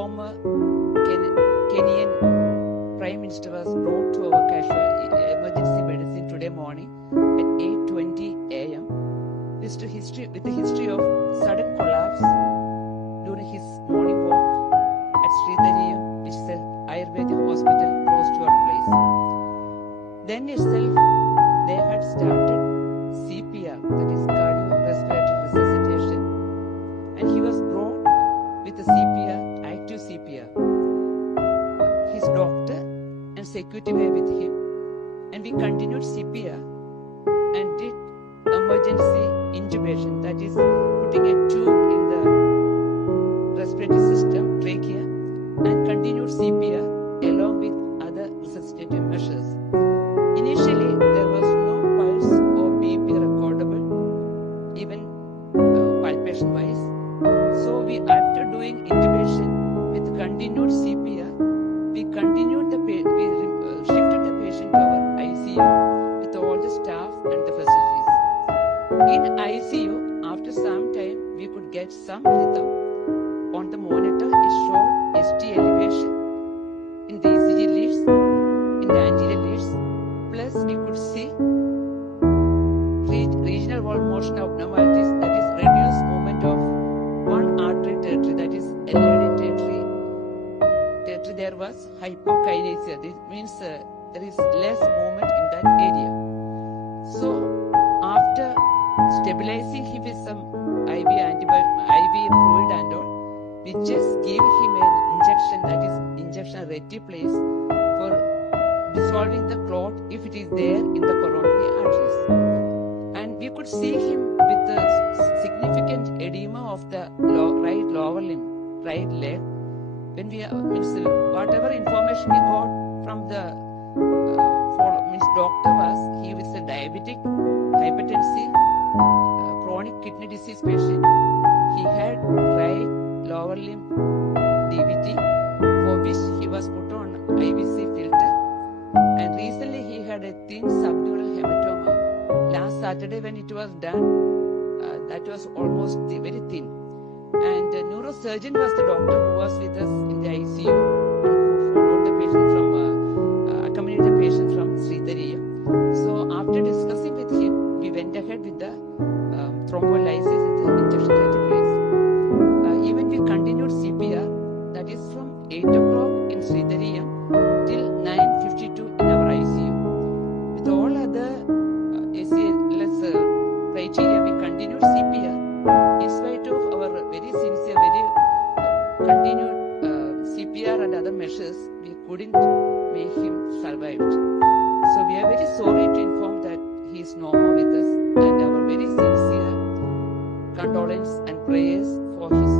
former Kenyan Prime Minister was brought to our casual emergency medicine today morning at 8:20 a.m. with the history of sudden collapse during his morning walk at Sridhariyam, which is an Ayurvedic hospital close to our place. Then itself, they had started CPR, that is cardiorespiratory resuscitation, and he was brought with the CPR, active CPR. His doctor and security were with him, and we continued CPR and did emergency intubation, that is putting a tube in the respiratory system, trachea, and continued CPR along with other resuscitative measures. Initially, there was no pulse or BP recordable, even palpation-wise. So after doing intubation with continued CPR, we shifted the patient to our ICU with all the staff and the facilities. In ICU, after some time, we could get some rhythm. On the monitor, it showed ST elevation in the ECG leads, in the anterior leads, plus we could see regional wall motion abnormalities, that is reduced movement of one artery territory, that is LAD territory. There was hypokinesia. This means there is less movement in that area. So after stabilizing him with some IV fluid and all, we just gave him an injection, that is injection reticulase, for dissolving the clot if it is there in the coronary arteries. And we could see him with the significant edema of the right lower limb, right leg. When we whatever information we got from the doctor was he was a diabetic, hypertensive, chronic kidney disease patient. He had right lower limb DVT, for which he was put on IVC filter, and recently he had a thin subdural hematoma. Last Saturday when it was done, that was almost very thin. And the neurosurgeon was the doctor who was with us in the ICU, who followed the patient accompanied the patient from Sridhariyam. So after discussing with him, we went ahead with the thrombolysis with the injection reticulase. Even we continued CPR, that is from 8 o'clock in Sridhariyam till 9:52 in our ICU. With all other criteria, we continued CPR. In spite of our very sincere, very continued CPR and other measures, we couldn't make him survive. So we are very sorry to inform that he is no more with us, and our very sincere condolence and prayers for his